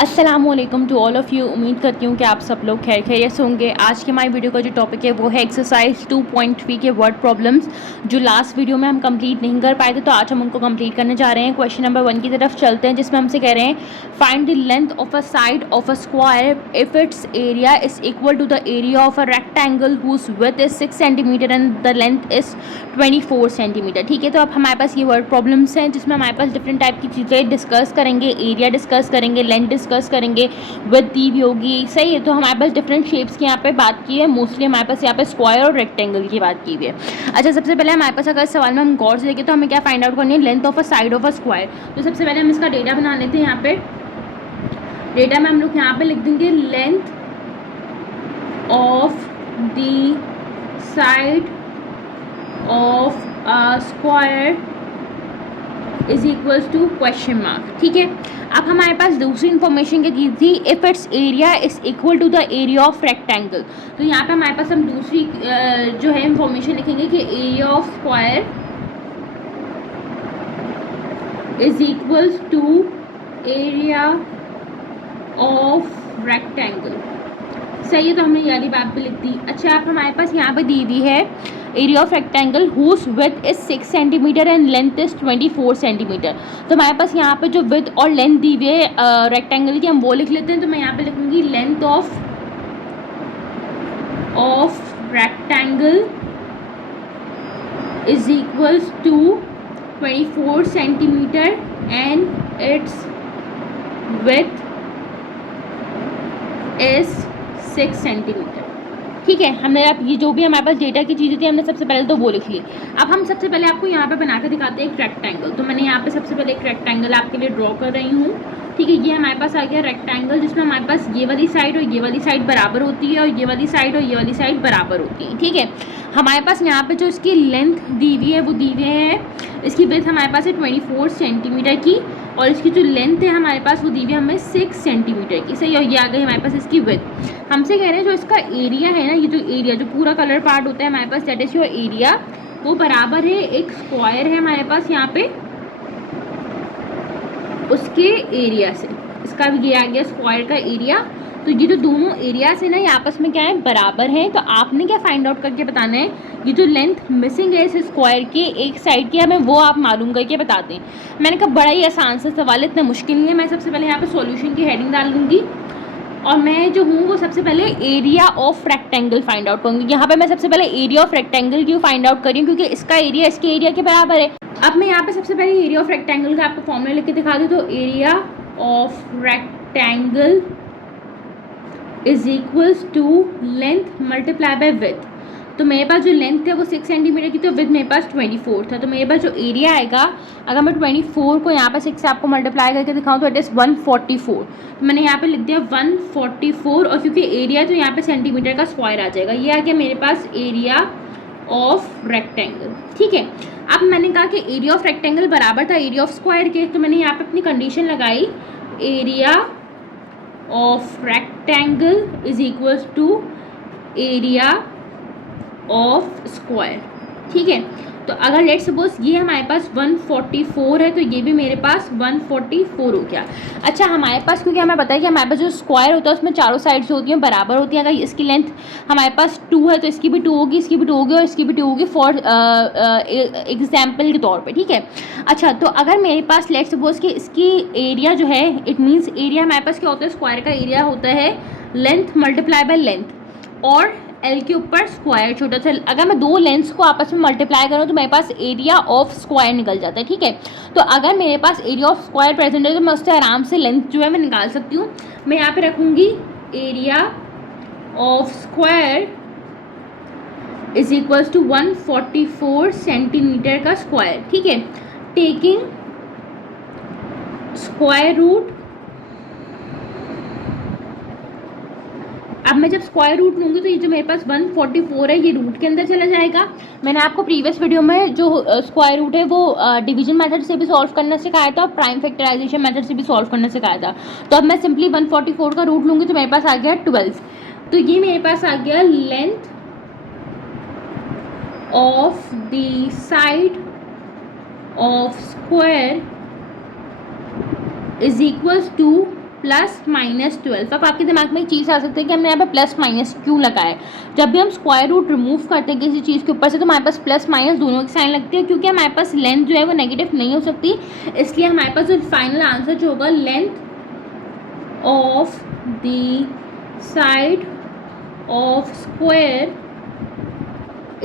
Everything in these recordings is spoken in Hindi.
अस्सलामुअलैकुम टू ऑल ऑफ़ यू। उम्मीद करती हूँ कि आप सब लोग खैर खैरियत से होंगे। आज के हमारी वीडियो का जो टॉपिक है वो है एक्सरसाइज 2.3 के वर्ड प्रॉब्लम्स, जो लास्ट वीडियो में हम कंप्लीट नहीं कर पाए थे, तो आज हम उनको कंप्लीट करने जा रहे हैं। क्वेश्चन नंबर 1 की तरफ चलते हैं, जिसमें हमसे कह रहे हैं find the length of a side of a square if its area is equal to the area of a rectangle whose width is 6 centimetre and the length is 24 centimetre. ठीक है, तो अब हमारे पास ये वर्ड प्रॉब्लम्स हैं, जिसमें हमारे पास डिफरेंट टाइप की चीज़ें डिस्कस करेंगे, एरिया डिस्कस करेंगे, लेंथ डिस्कस करेंगे, विड्थ दी भी होगी। सही है, तो हमारे पास डिफरेंट शेप्स की यहाँ पे बात की है। मोस्टली हमारे पास यहाँ पे स्क्वायर और रेक्टेंगल की बात की हुई है। अच्छा, सबसे पहले हमारे पास अगर इस सवाल में हम गौर से देखें तो हमें क्या फाइंड आउट करनी है, length of a side of a square. तो सबसे पहले हम इसका डेटा बना लेते हैं। यहाँ पे डेटा में हम लोग यहाँ पे लिख देंगे length of the side of a square is equals to question mark. ठीक है, अब हमारे पास दूसरी इन्फॉर्मेशन क्या दी थी, if its area is equal to the area of rectangle. तो यहाँ पे हमारे पास हम दूसरी जो है इन्फॉर्मेशन लिखेंगे कि area of square is equals to area of rectangle. सही है, तो हमने ये वाली बात भी लिख दी। अच्छा, अब हमारे पास यहाँ पे दी हुई है area of rectangle whose width is 6 centimetre and length is 24 centimetre. तो हमारे पास यहाँ पे जो विड्थ और लेंथ दी हुई है रेक्टेंगल की, हम वो लिख लेते हैं। तो मैं यहाँ पे लिखूंगी length of rectangle is equals to 24 centimetre and its width is 6 centimetre. ठीक है, हमने अब ये जो भी हमारे पास डेटा की चीज़ें थी, हमने सबसे पहले तो वो लिख ली। अब हम सबसे पहले आपको यहाँ पे बना के दिखाते हैं एक रेक्टेंगल। तो मैंने यहाँ पे सबसे पहले एक रेक्टेंगल आपके लिए ड्रॉ कर रही हूँ। ठीक है, ये हमारे पास आ गया रेक्टेंगल, जिसमें हमारे पास ये वाली साइड और ये वाली साइड बराबर होती है, और ये वाली साइड और ये वाली साइड बराबर होती है। ठीक है, हमारे पास यहाँ पे जो इसकी लेंथ दी हुई है वो दी हुई है, इसकी विड्थ हमारे पास है 24 सेंटीमीटर की, और इसकी जो लेंथ है हमारे पास वो दी हुई है हमें 6 सेंटीमीटर की। सही, और ये आ गई हमारे पास इसकी विड्थ। हमसे कह रहे हैं जो इसका एरिया है ना, ये जो एरिया जो पूरा कलर पार्ट होता है हमारे पास, दैट इज योर एरिया, वो बराबर है एक स्क्वायर है हमारे पास यहाँ पे, उसके एरिया से। इसका भी ये आ गया स्क्वायर का एरिया। तो ये जो दोनों एरियाज है ना, ये आपस में क्या है, बराबर हैं। तो आपने क्या फाइंड आउट करके बताना है, ये जो लेंथ मिसिंग है इस स्क्वायर के एक साइड की, हमें वो आप मालूम करके बता दें। मैंने कहा बड़ा ही आसान सा सवाल है, इतना मुश्किल नहीं है। मैं सबसे पहले यहाँ पे सॉल्यूशन की हेडिंग डाल दूँगी, और मैं जो हूँ वो सबसे पहले area of rectangle find out करूँगी। यहाँ पे मैं सबसे पहले एरिया ऑफ रेक्टेंगल क्यों फाइंड आउट करी हूँ, क्योंकि इसका एरिया इसके एरिया के बराबर है। अब मैं यहाँ पे सबसे पहले एरिया ऑफ रेक्टेंगल का आपको फॉर्मूला लिख के दिखा दूँ। तो area of rectangle is equals to length multiply by width. तो मेरे पास जो लेंथ है वो 6 सेंटीमीटर की, तो विड्थ मेरे पास 24 था। तो मेरे पास जो एरिया आएगा, अगर मैं 24 को यहाँ पे 6 से आपको मल्टीप्लाई करके दिखाऊँ तो इट इज़ 144। तो मैंने यहाँ पे लिख दिया 144, और क्योंकि एरिया तो यहाँ पे सेंटीमीटर का स्क्वायर आ जाएगा। ये आ गया मेरे पास एरिया ऑफ रेक्टेंगल। ठीक है, अब मैंने कहा कि एरिया ऑफ रेक्टेंगल बराबर था एरिया ऑफ स्क्वायर के, तो मैंने यहाँ पे अपनी कंडीशन लगाई, area of rectangle is equals to area of square. ठीक है, तो अगर लेट सपोज ये हमारे पास 144 है, तो ये भी मेरे पास 144 हो गया। अच्छा, हमारे पास क्योंकि हमें पता है कि हमारे पास जो स्क्वायर होता है उसमें चारों साइड्स होती हैं बराबर होती हैं। अगर इसकी लेंथ हमारे पास 2 है तो इसकी भी 2 होगी, इसकी भी 2 होगी, और इसकी भी 2 होगी, फॉर एग्जाम्पल के तौर पर। ठीक है, अच्छा, तो अगर मेरे पास लेट सपोज कि इसकी एरिया जो है, इट मीन्स एरिया हमारे पास क्या होता है, स्क्वायर का एरिया होता है लेंथ मल्टीप्लाई बाय लेंथ, और एल के ऊपर स्क्वायर छोटा सा। अगर मैं दो लेंथ्स को आपस में मल्टीप्लाई करूँ तो मेरे पास एरिया ऑफ स्क्वायर निकल जाता है। ठीक है, तो अगर मेरे पास एरिया ऑफ स्क्वायर प्रेजेंट है तो मैं उससे आराम से लेंथ जो है मैं निकाल सकती हूँ। मैं यहाँ पे रखूँगी area of square is equals to 144 centimetre का स्क्वायर। ठीक है, टेकिंग स्क्वायर रूट। अब मैं जब स्क्वायर रूट लूँगी तो ये जो मेरे पास 144 है ये रूट के अंदर चला जाएगा। मैंने आपको प्रीवियस वीडियो में जो स्क्वायर रूट है वो डिवीजन मेथड से भी सॉल्व करना सिखाया था, और प्राइम फैक्टराइजेशन मेथड से भी सॉल्व करना सिखाया था। तो अब मैं सिंपली 144 का रूट लूँगी तो मेरे पास आ गया 12। तो ये मेरे पास आ गया length of the side of square is equals to +-12। अब आपके दिमाग में एक चीज़ आ सकती है कि हमने यहाँ पे प्लस माइनस क्यों लगाया है। जब भी हम स्क्वायर रूट रिमूव करते हैं किसी चीज़ के ऊपर से तो हमारे पास प्लस माइनस दोनों की साइन लगती है, क्योंकि हमारे पास लेंथ जो है वो नेगेटिव नहीं हो सकती। इसलिए हमारे पास जो फाइनल आंसर जो होगा, length of the side of square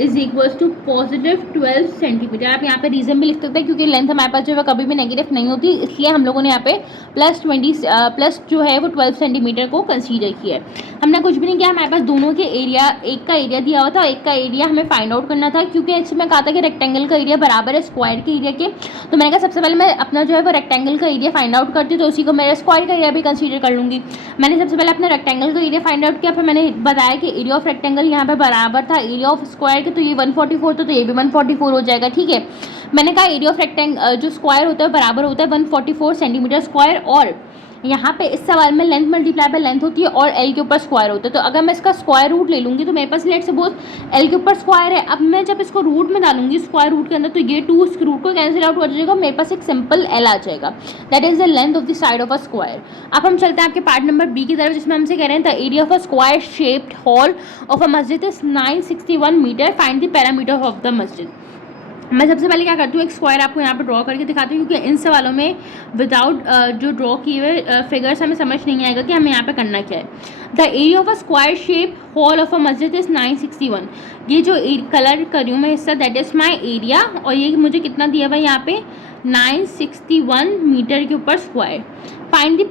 is equals to +12 centimetre. आप यहाँ पे रीजन भी लिख सकते हैं, क्योंकि लेंथ हमारे पास जो है कभी भी नेगेटिव नहीं होती, इसलिए हम लोगों ने यहाँ पे प्लस जो है वो 12 सेंटीमीटर को कंसीडर किया है। हमने कुछ भी नहीं किया, हमारे पास दोनों के एरिया, एक का एरिया दिया हुआ था, एक का एरिया हमें फाइंड आउट करना था, क्योंकि इसमें कहा था कि रेक्टेंगल का एरिया बराबर है स्क्वायर के एरिया के। तो मैंने कहा सबसे पहले मैं अपना जो है वो रेक्टेंगल का एरिया फाइंड आउट करती हूँ, तो उसी को मैं स्क्वायर का एरिया भी कंसीडर कर लूँगी। मैंने सबसे पहले अपना रेक्टेंगल का एरिया फाइंड आउट किया, फिर मैंने बताया कि एरिया ऑफ रेक्टेंगल यहाँ पे बराबर था एरिया ऑफ स्क्वायर के, तो ये 144 तो ये भी 144 हो जाएगा। ठीक है, मैंने कहा एरिया ऑफ रेक्टेंगल जो स्क्वायर होता है बराबर होता है 144 सेंटीमीटर स्क्वायर, और यहाँ पे इस सवाल में लेंथ मल्टीप्लाई बाय लेंथ होती है और एल के ऊपर स्क्वायर होता है। तो अगर मैं इसका स्क्वायर रूट ले लूँगी तो मेरे पास लेट सपोज एल के ऊपर स्क्वायर है। अब मैं जब इसको रूट में डालूंगी स्क्वायर रूट के अंदर, तो ये 2 इस रूट को कैंसिल आउट हो जाएगा, मेरे पास एक सिंपल एल आ जाएगा। That is the length of the side of a square. अब हम चलते हैं आपके पार्ट नंबर बी की तरफ, जिसमें हमसे कह रहे हैं the area of a square shaped hall of a मस्जिद is 961 metre, find the perimeter of the मस्जिद। मैं सबसे पहले क्या करती हूँ, एक स्क्वायर आपको यहाँ पर ड्रॉ करके दिखाती हूँ, क्योंकि इन सवालों में विदाउट जो ड्रॉ किए हुए फिगर्स हमें समझ नहीं आएगा कि हमें यहाँ पे करना क्या है। The area of a square shape hall of a मस्जिद इज 961। ये जो कलर कर रही हूँ मैं हिस्सा, दैट इज माई एरिया, और ये मुझे कितना दिया हुआ है यहाँ पे 961 मीटर के ऊपर square. Find the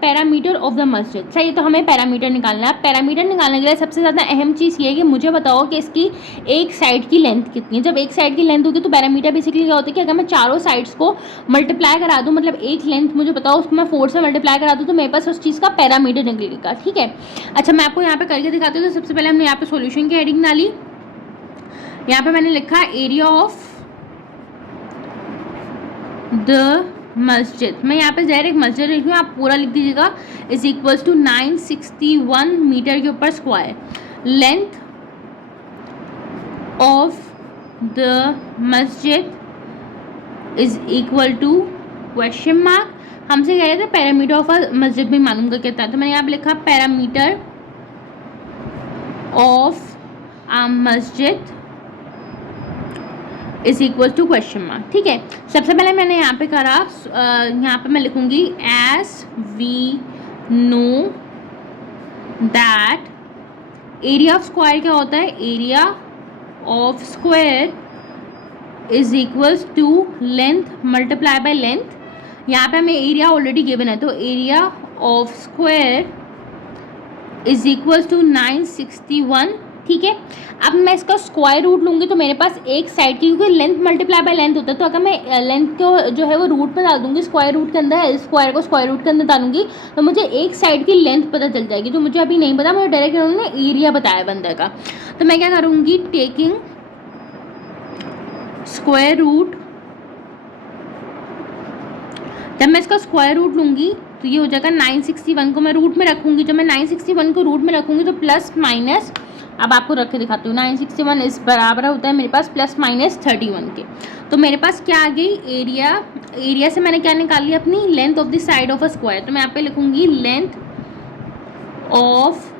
perimeter of the मस्जिद। सही, तो हमें पैरामीटर निकालना है। पैरामीटर निकालने के लिए सबसे ज़्यादा अहम चीज़ ये है कि मुझे बताओ कि इसकी एक साइड की लेंथ कितनी है। जब एक साइड की लेंथ होगी तो पैरामीटर बेसिकली क्या होता है कि अगर मैं चारों साइड्स को मल्टीप्लाई करा दूँ, मतलब एक लेंथ मुझे बताओ उसको मैं 4 से मल्टीप्लाई करा दूँ, तो मेरे पास उस चीज़ का पैरामीटर निकलेगा। ठीक है, अच्छा मैं आपको यहाँ पे करके दिखाती हूँ। तो सबसे पहले हमने यहाँ पे सोल्यूशन की हेडिंग डाली, यहाँ पे मैंने लिखा एरिया ऑफ द मस्जिद। मैं यहाँ पे डायरेक्ट मस्जिद लिख रही हूँ, आप पूरा लिख दीजिएगा, इज इक्वल्स टू 961 मीटर के ऊपर स्क्वायर। लेंथ ऑफ द मस्जिद is equal to question mark. हमसे कह रहे थे पैरामीटर ऑफ अ मस्जिद भी मालूम करके था, तो मैंने यहाँ पे लिखा पैरामीटर ऑफ अ मस्जिद is equal to question mark. ठीक है, सबसे पहले मैंने यहाँ पे करा, यहाँ पे मैं लिखूंगी as we know that area of square क्या होता है, area of square is equals to length multiply by length. यहाँ पे हमें एरिया ऑलरेडी गिवन है, तो area of square is equals to 961। ठीक है, अब मैं इसका स्क्वायर रूट लूँगी तो मेरे पास एक साइड की, क्योंकि लेंथ मल्टीप्लाई बाय लेंथ होता है, तो अगर मैं लेंथ को जो है वो रूट में डाल दूँगी, स्क्वायर रूट के अंदर, एल स्क्वायर को स्क्वायर रूट के अंदर डालूंगी, तो मुझे एक साइड की लेंथ पता चल जाएगी, जो मुझे अभी नहीं पता, मुझे डायरेक्ट उन्होंने एरिया बताया बंदर का। तो मैं क्या करूँगी, टेकिंग स्क्वायर रूट, जब मैं इसका स्क्वायर रूट लूँगी तो ये हो जाएगा 961 को मैं रूट में रखूँगी। जब मैं 961 को रूट में रखूँगी तो प्लस माइनस, अब आपको रख के दिखाती हूँ, 961 इस बराबर होता है मेरे पास प्लस माइनस 31 के। तो मेरे पास क्या आ गई, एरिया से मैंने क्या निकाल लिया, अपनी length of the side of a square. तो मैं यहाँ पे लिखूँगी length of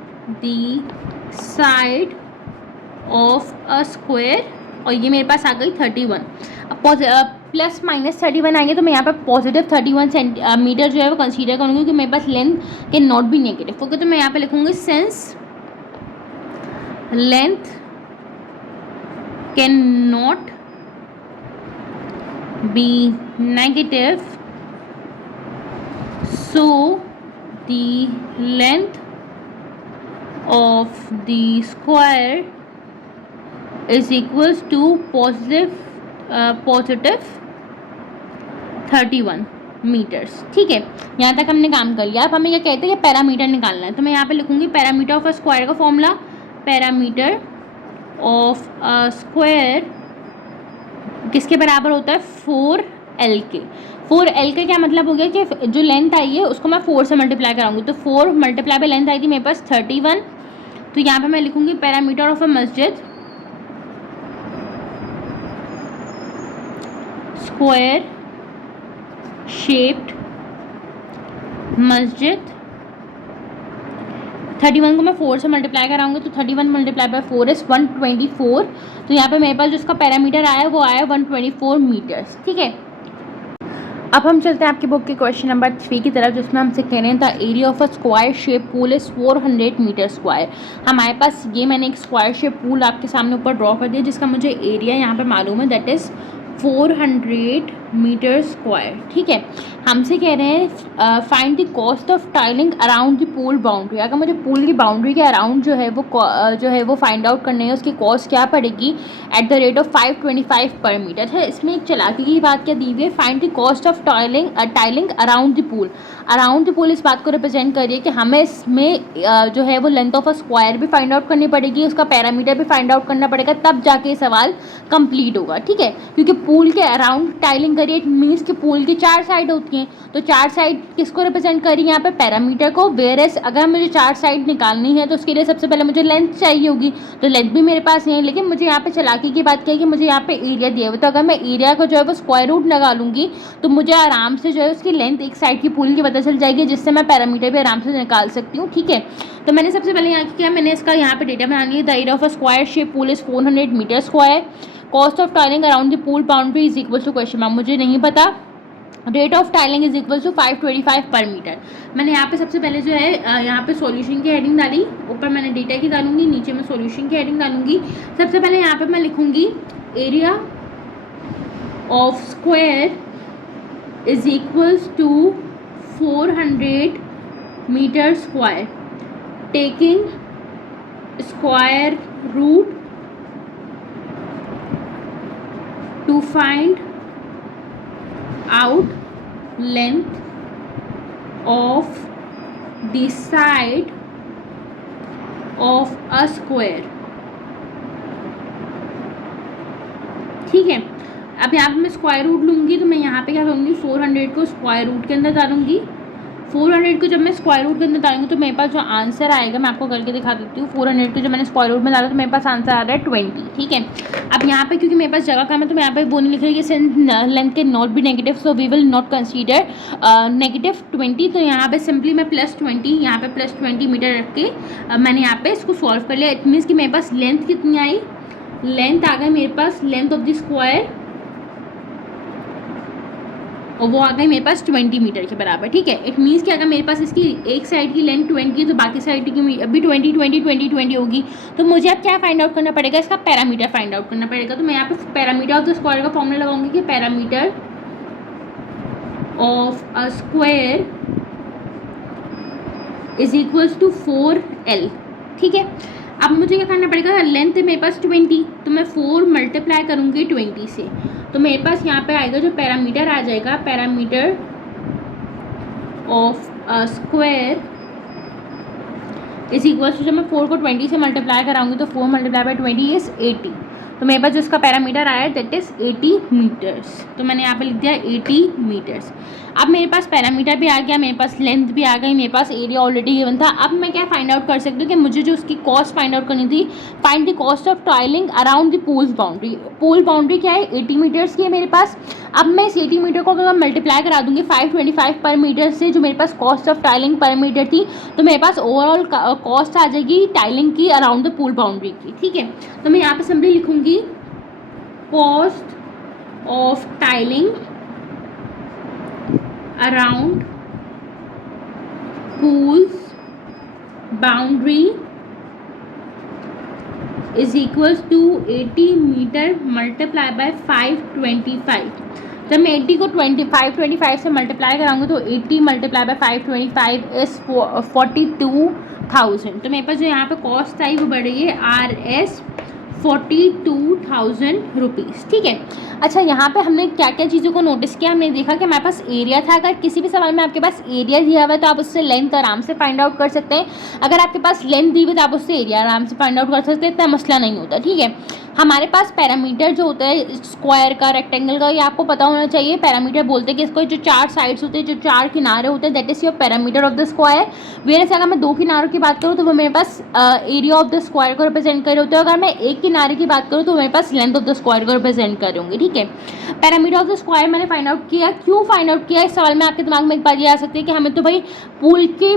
the side of a square, और ये मेरे पास आ गई 31। अब प्लस माइनस 31 आएंगे तो मैं यहाँ पर पॉजिटिव 31 सेंटीमीटर जो है वो कंसीडर करूँगी, क्योंकि मेरे पास length can not be negative. Okay, तो मैं यहाँ पे लिखूँगी since length can not be negative, so the length of the square is equals to positive 31 metres. ठीक है, यहाँ तक हमने काम कर लिया। अब हमें क्या कहते हैं कि पैरामीटर निकालना है, तो मैं यहाँ पे लिखूँगी पैरामीटर ऑफ अ स्क्वायर का formula, parameter of a square किसके बराबर होता है, 4L के। 4L का क्या मतलब हो गया कि जो लेंथ आई है उसको मैं 4 से मल्टीप्लाई कराऊंगी, तो 4 मल्टीप्लाई बाय लेंथ आई थी मेरे पास 31। तो यहाँ पे मैं लिखूँगी पैरामीटर ऑफ अ मस्जिद स्क्वायर shaped मस्जिद 31 को मैं 4 से मल्टीप्लाई कराऊंगी तो 31 मल्टीप्लाई बाय 4 इज 124। तो यहाँ पे मेरे पास जो इसका पैरामीटर आया वो आया 124 मीटर्स। ठीक है, अब हम चलते हैं आपकी बुक के क्वेश्चन नंबर 3 की तरफ, जिसमें हमसे कह रहे हैं the area of a square shape pool is 400 metre square. हमारे पास ये मैंने एक स्क्वायर शेप पूल आपके सामने ऊपर ड्रॉ कर दिया, जिसका मुझे एरिया यहाँ पे मालूम है, दैट इज़ 400 मीटर स्क्वायर। ठीक है, हमसे कह रहे हैं find the cost of tiling around the pool boundary. अगर मुझे पूल की बाउंड्री के अराउंड जो है वो फाइंड आउट करने है, उसकी कॉस्ट क्या पड़ेगी at the rate of 525 per metre है। इसमें एक चालाकी की बात क्या दी हुई है, find the cost of tiling around the pool. Around the pool इस बात को रिप्रेजेंट करिए कि हमें इसमें जो है वो लेंथ ऑफ अ स्क्वायर भी फाइंड आउट करनी पड़ेगी, उसका पैरामीटर भी फाइंड आउट करना पड़ेगा, तब जाके सवाल कंप्लीट होगा। ठीक है, क्योंकि पूल के अराउंड टाइलिंग करिए, इट मीन्स कि पूल की 4 साइड होती हैं, तो 4 साइड किसको रिप्रेजेंट करी यहाँ पे, पैरामीटर को। वेयरएस अगर मुझे 4 साइड निकालनी है तो उसके लिए सबसे पहले मुझे लेंथ चाहिए होगी, तो लेंथ भी मेरे पास है, लेकिन मुझे यहाँ पे चालाकी की बात क्या है कि मुझे यहाँ पे एरिया दिया हुआ, तो अगर मैं एरिया को जो है वो स्क्वायर रूट लगा लूँगी तो मुझे आराम से जो है उसकी लेंथ एक साइड की पूल की पता चल जाएगी, जिससे मैं पैरामीटर भी आराम से निकाल सकती हूँ। ठीक है, तो मैंने सबसे पहले यहाँ किया, मैंने इसका यहाँ पे डेटा बना लिया। The area of a square shape pool is 400 metre square. Cost of tiling around the pool boundary is equal to question mark, मुझे नहीं पता। Rate of tiling is equal to 525 per metre. मैंने यहाँ पे सबसे पहले जो है यहाँ पे सॉल्यूशन की हेडिंग डाली, ऊपर मैंने डेटा की डालूंगी, नीचे मैं सॉल्यूशन की हेडिंग डालूंगी। सबसे पहले यहाँ पे मैं लिखूंगी area of square is equals to 400 metre square, taking square root to find out length of the side of a square। ठीक है, अब यहाँ पे मैं स्क्वायर रूट लूँगी, तो मैं यहाँ पे क्या करूँगी, 400 को स्क्वायर रूट के अंदर डालूंगी। 400 को जब मैं स्क्वायर रूट के अंदर डालूंगी तो मेरे पास जो आंसर आएगा मैं आपको करके दिखा देती हूँ। 400 को जब मैंने स्क्वायर रूट में डाला तो मेरे पास आंसर आ रहा है 20। ठीक है, अब यहाँ पे क्योंकि मेरे पास जगह कम है तो मैं यहाँ पे वो नहीं लिख रही कि since length can not be negative so we will not consider -20। तो यहाँ पे सिंपली मैं +20 यहाँ पे +20 मीटर रख के मैंने यहाँ पे इसको सॉल्व कर लिया। इट मीन्स कि मेरे पास लेंथ कितनी आई, लेंथ आ गई मेरे पास, लेंथ ऑफ द स्क्वायर, और वो आ गई मेरे पास 20 मीटर के बराबर। ठीक है, इट मीन्स कि अगर मेरे पास इसकी एक साइड की लेंथ 20 है तो बाकी साइड की भी 20 होगी। तो मुझे अब क्या फाइंड आउट करना पड़ेगा, इसका पैरामीटर फाइंड आउट करना पड़ेगा। तो मैं यहाँ पे पैरामीटर ऑफ द स्क्वायर का फॉर्मूला लगाऊंगी कि perimeter of a square is equals to 4L। ठीक है, अब मुझे क्या करना पड़ेगा, लेंथ है मेरे पास 20, तो मैं 4 मल्टीप्लाई करूँगी 20 से, तो मेरे पास यहाँ पे आएगा जो पैरामीटर आ जाएगा, perimeter of a square is equals to, जब मैं 4 को 20 से मल्टीप्लाई कराऊंगी तो 4 मल्टीप्लाई बाई 20 इज 80। तो मेरे पास जो इसका पैरामीटर आया दैट इज़ 80 मीटर्स। तो मैंने यहाँ पे लिख दिया 80 मीटर्स। अब मेरे पास पैरामीटर भी आ गया, मेरे पास लेंथ भी आ गई, मेरे पास एरिया ऑलरेडी गिवन था। अब मैं क्या फाइंड आउट कर सकती हूँ कि मुझे जो उसकी कॉस्ट फाइंड आउट करनी थी, find the cost of tiling around the pool boundary. Pool boundary क्या है, 80 मीटर्स की है मेरे पास। अब मैं इस 80 मीटर को अगर मैं मल्टीप्लाई करा दूंगी 525 पर मीटर से, जो मेरे पास कॉस्ट ऑफ टाइलिंग पर मीटर थी, तो मेरे पास ओवरऑल कॉस्ट आ जाएगी टाइलिंग की अराउंड द पूल बाउंड्री की। ठीक है, तो मैं यहाँ पे सिंपली लिखूंगी cost of tiling around pool's boundary is equals to 80 metre multiply by 525। जब मैं 80 को 525 से मल्टीप्लाई कराऊंगी तो 80 मल्टीप्लाई बाय 525 इज 42,000। तो मेरे पास जो यहाँ पे कॉस्ट आई वो बढ़ रही है RS 42,000 रुपीज़। ठीक है, अच्छा यहाँ पे हमने क्या क्या चीज़ों को नोटिस किया, हमने देखा कि हमारे पास एरिया था। अगर किसी भी सवाल में आपके पास एरिया दिया हुआ है तो आप उससे लेंथ आराम से फाइंड आउट कर सकते हैं। अगर आपके पास लेंथ दी हुई तो आप उससे एरिया आराम से फाइंड आउट कर सकते हैं, इतना मसला नहीं होता। ठीक है, हमारे पास पैरामीटर जो होता है स्क्वायर का, रेक्टेंगल का, ये आपको पता होना चाहिए। पैरामीटर बोलते हैं कि इसको जो 4 साइड्स होते हैं, जो 4 किनारे होते हैं, that is your perimeter of the square. Where से अगर मैं 2 किनारों की बात करूँ तो वो मेरे पास एरिया ऑफ द स्क्वायर को रिप्रेजेंट कर रहे होते हैं। अगर मैं एक किनारे की बात करूँ तो मेरे पास लेंथ ऑफ द स्क्वायर को रिप्रेजेंट कर रही होंगी, ठीक है। पैरामीटर ऑफ द स्क्वायर मैंने फाइंड आउट किया। क्यों फाइंड आउट किया, इस सवाल में आपके दिमाग में एक बात ये आ सकती है कि हमें तो भाई पूल के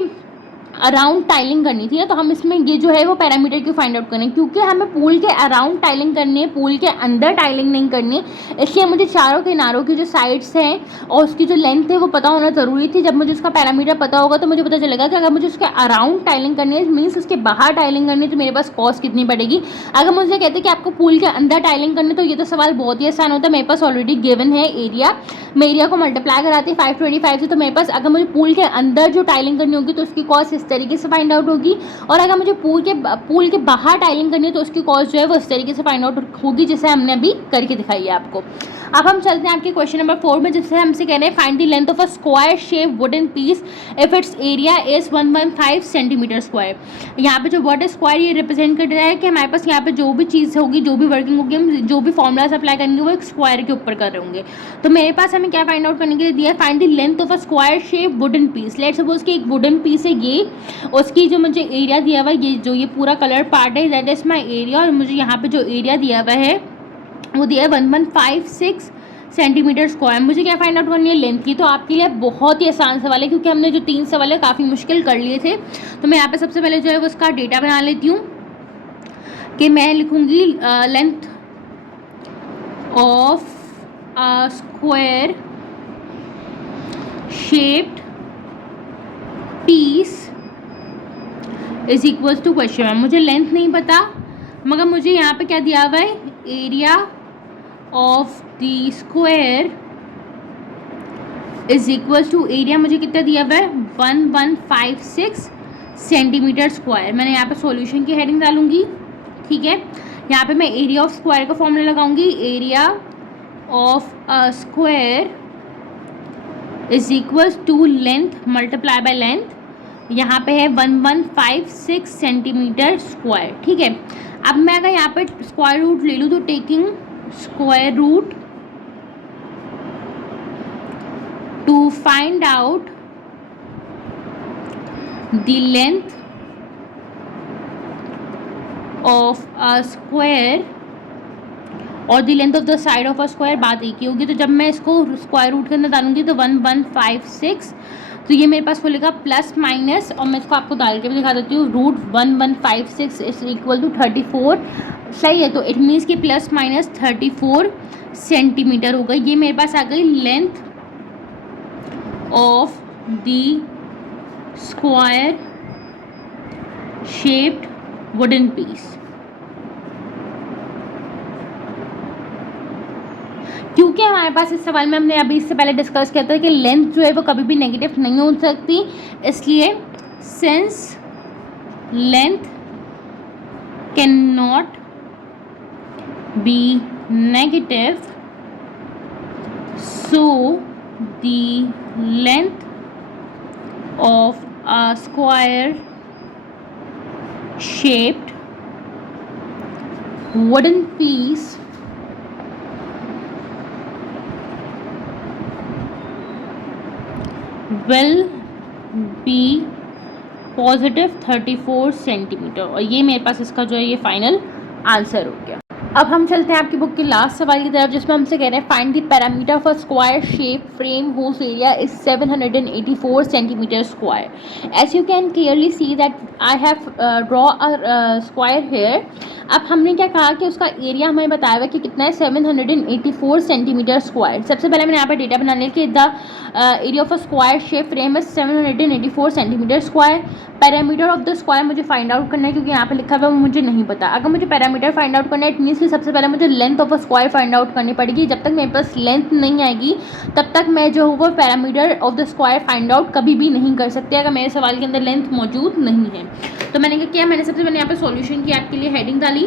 अराउंड टाइलिंग करनी थी ना, तो हम इसमें ये जो है वो पैरामीटर क्यों फाइंड आउट करें, क्योंकि हमें पूल के अराउंड टाइलिंग करनी है, पूल के अंदर टाइलिंग नहीं करनी है। इसलिए मुझे चारों किनारों की जो साइड्स हैं और उसकी जो लेंथ है वो पता होना ज़रूरी थी। जब मुझे उसका पैरामीटर पता होगा तो मुझे पता चलेगा कि अगर मुझे उसके अराउंड टाइलिंग करनी है, मीन्स उसके बाहर टाइलिंग करनी है, तो मेरे पास कॉस्ट कितनी पड़ेगी। अगर मुझे कहते हैं कि आपको पूल के अंदर टाइलिंग करनी है तो ये तो सवाल बहुत ही आसान होता है। मेरे पास ऑलरेडी गिवन है एरिया, मैं एरिया को मल्टीप्लाई कराती है 525 से, तो मेरे पास अगर मुझे पूल के अंदर जो टाइलिंग करनी होगी तो उसकी कॉस्ट इस तरीके से फाइंड आउट होगी, और अगर मुझे पूल के बाहर टाइलिंग करनी है तो उसकी कॉस्ट जो है वो इस तरीके से फाइंड आउट होगी, जैसे हमने अभी करके दिखाई है आपको। अब हम चलते हैं आपके क्वेश्चन नंबर 4 में, जिससे हमसे कह रहे हैं find the length of a square shape wooden piece if its area is 115 centimetre square. यहाँ पे जो वर्ड है स्क्वायर ये रिप्रेजेंट कर रहा है कि हमारे पास यहाँ पे जो भी चीज़ होगी, जो भी वर्किंग होगी, हम जो भी फॉर्मुलाज अप्लाई करेंगे वो एक स्क्वायर के ऊपर कर रहे होंगे। तो मेरे पास हमें क्या फाइंड आउट करने के लिए दिया है, find the length of a square shape wooden piece. Let's suppose कि एक वुडन पीस है ये, उसकी जो मुझे एरिया दिया हुआ है, ये जो ये पूरा कलर पार्ट है दैट इज माई एरिया, और मुझे यहाँ पे जो एरिया दिया हुआ है वो दिया है 1156 सेंटीमीटर स्क्वायर। मुझे क्या फाइंड आउट करनी है, लेंथ की। तो आपके लिए बहुत ही आसान सवाल है, क्योंकि हमने जो 3 सवाल है काफ़ी मुश्किल कर लिए थे। तो मैं यहाँ पे सबसे पहले जो है वो उसका डेटा बना लेती हूँ कि मैं लिखूँगी length of a square shaped piece is equal to question mark. मुझे लेंथ नहीं पता, मगर मुझे यहाँ पे क्या दिया हुआ है, area of the square is equal to area मुझे कितना दिया हुआ है 1156 सेंटीमीटर स्क्वायर। मैंने यहाँ पे सॉल्यूशन की हेडिंग डालूंगी, ठीक है। यहाँ पे मैं एरिया ऑफ स्क्वायर का फॉर्मूला लगाऊंगी, area of a square is equal to length multiply by length, यहाँ पे है 1156 सेंटीमीटर स्क्वायर, ठीक है। अब मैं अगर यहाँ पे स्क्वायर रूट ले लूँ तो taking square root to find out the length of a square और the length of the side of a square, बात एक ही होगी। तो जब मैं इसको स्क्वायर रूट के अंदर डालूंगी तो 1156, तो ये मेरे पास खुलेगा प्लस माइनस, और मैं इसको आपको डाल के भी दिखा देती हूँ, रूट 1156 इज इक्वल टू 34, सही है। तो इट मीन्स कि प्लस माइनस 34 सेंटीमीटर हो गई। ये मेरे पास आ गई length of the square shaped wooden piece. क्योंकि हमारे पास इस सवाल में हमने अभी इससे पहले डिस्कस किया था कि लेंथ जो है वो कभी भी नेगेटिव नहीं हो सकती, इसलिए since length can not be negative, so the length of a square shaped wooden piece will be positive 34 centimetre, और ये मेरे पास इसका जो है ये फाइनल आंसर हो गया। अब हम चलते हैं आपकी बुक के लास्ट सवाल की तरफ, जिसमें हमसे कह रहे हैं find the perimeter of a square shape frame whose area is 784 centimetre square. As you can clearly see that I have draw a square here. अब हमने क्या कहा कि उसका एरिया हमें बताया हुआ कि कितना है 784 सेंटीमीटर स्क्वायर। सबसे पहले मैंने यहाँ पर डेटा बना लिया कि the area of a square shape frame is 784 centimetre square. Parameter of the square मुझे फाइंड आउट करना है, क्योंकि यहाँ पे लिखा हुआ है वो मुझे नहीं पता। अगर मुझे पैरामीटर फाइंड आउट करना है इट मीन्स कि सबसे पहले मुझे length of a square find out करनी पड़ेगी। जब तक मेरे पास लेंथ नहीं आएगी तब तक मैं जो वो parameter of the square find out कभी भी नहीं कर सकते, अगर मेरे सवाल के अंदर लेंथ मौजूद नहीं है। तो मैंने क्या किया, मैंने सबसे पहले यहाँ पे सॉल्यूशन की आपके लिए हेडिंग डाली,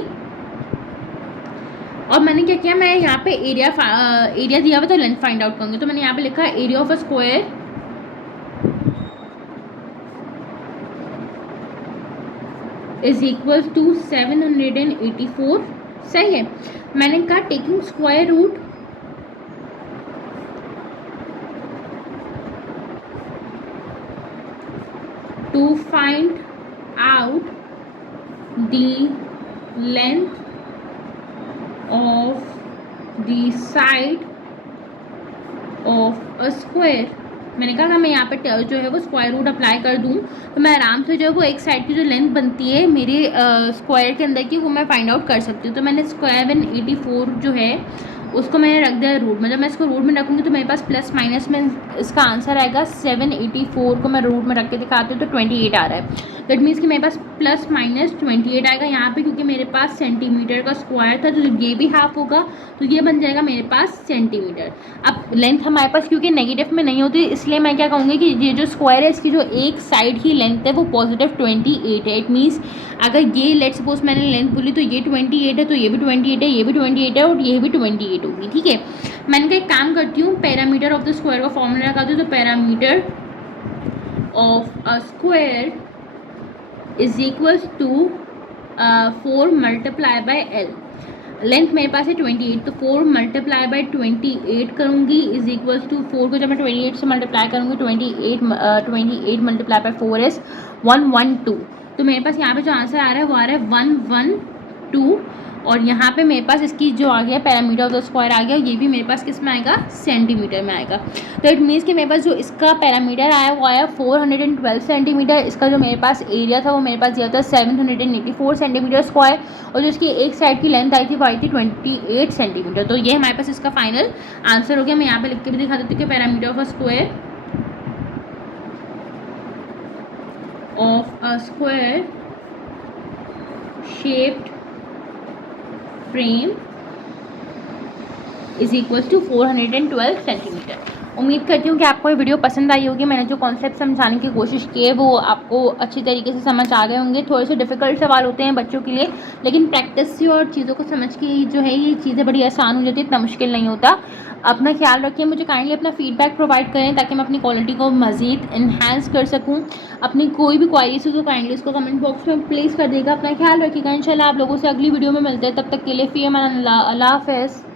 और मैंने क्या किया, मैं यहाँ पे एरिया दिया हुआ तो लेंथ फाइंड आउट करूँगी। तो मैंने यहाँ पे लिखा है area of a square is equal to 784, सही है। मैंने कहा taking square root to find out the length of the side of a square. मैंने कहा मैं यहाँ पे जो है वो स्क्वायर रूट अप्लाई कर दूँ तो मैं आराम से जो है वो एक साइड की जो लेंथ बनती है मेरे स्क्वायर के अंदर की वो मैं फाइंड आउट कर सकती हूँ। तो मैंने स्क्वायर 184 जो है उसको मैंने रख दिया रूट में। जब मैं इसको रूट में रखूँगी तो मेरे पास प्लस माइनस में इसका आंसर आएगा 784 को मैं रूट में रख के दिखाती हूँ तो 28 आ रहा है। दैट मीन्स कि मेरे पास प्लस माइनस 28 आएगा यहाँ पे, क्योंकि मेरे पास सेंटीमीटर का स्क्वायर था तो ये भी हाफ होगा तो ये बन जाएगा मेरे पास सेंटीमीटर। अब लेंथ हमारे पास क्योंकि नेगेटिव में नहीं होती इसलिए मैं क्या कहूँगी कि ये जो स्क्वायर है इसकी जो एक साइड की लेंथ है वो पॉजिटिव 28 है। इट मीन्स अगर ये लेट सपोज मैंने लेंथ बोली तो ये 28 है तो ये भी 28 है, ये भी 28 है और ये भी 28 होगी। ठीक है, मैंने कहा एक काम करती हूँ, पैरामीटर ऑफ द स्क्वायर का फॉर्मूला लगाती हूँ। तो perimeter of a square is equals to 4 multiply by L. Length मेरे पास है 28 तो 4 मल्टीप्लाई बाय 28 करूँगी इज इक्वल्स टू 4 को जब मैं 28 से मल्टीप्लाई करूँगी 28 मल्टीप्लाई बाय 4 इज 112। तो मेरे पास यहाँ पे जो आंसर आ रहा है वो आ रहा है 112 और यहाँ पे मेरे पास इसकी जो आ गया पैरामीटर ऑफ द स्क्वायर आ गया ये भी मेरे पास किस में आएगा, सेंटीमीटर में आएगा। तो इट मीन्स कि मेरे पास जो इसका पैरामीटर आया वो आया 412 सेंटीमीटर। इसका जो मेरे पास एरिया था वो मेरे पास दिया था 784 सेंटीमीटर स्क्वायर और जो इसकी एक साइड की लेंथ आई थी वो आई थी 28 सेंटीमीटर। तो ये हमारे पास इसका फाइनल आंसर हो गया। मैं यहाँ पे लिख के भी दिखा देती हूँ कि perimeter of a square shaped frame is equals to 412 centimetre. उम्मीद करती हूँ कि आपको ये वीडियो पसंद आई होगी। मैंने जो कॉन्सेप्ट समझाने की कोशिश की है वो आपको अच्छी तरीके से समझ आ गए होंगे। थोड़े से डिफ़िकल्ट सवाल होते हैं बच्चों के लिए, लेकिन प्रैक्टिस से और चीज़ों को समझ के जो है ये चीज़ें बड़ी आसान हो जाती है, इतना मुश्किल नहीं होता। अपना ख्याल रखिए, मुझे काइंडली अपना फीडबैक प्रोवाइड करें ताकि मैं अपनी क्वालिटी को मज़ीद इन्हांस कर सकूँ। अपनी कोई भी क्वारीज हो तो काइंडली उसको कमेंट बॉक्स में प्लेस कर देगा। अपना ख्याल रखिएगा। इंशाल्लाह आप लोगों से अगली वीडियो में मिलते हैं, तब तक के लिए फ़ी अमान अल्लाह। अल्लाह हाफ़िज़।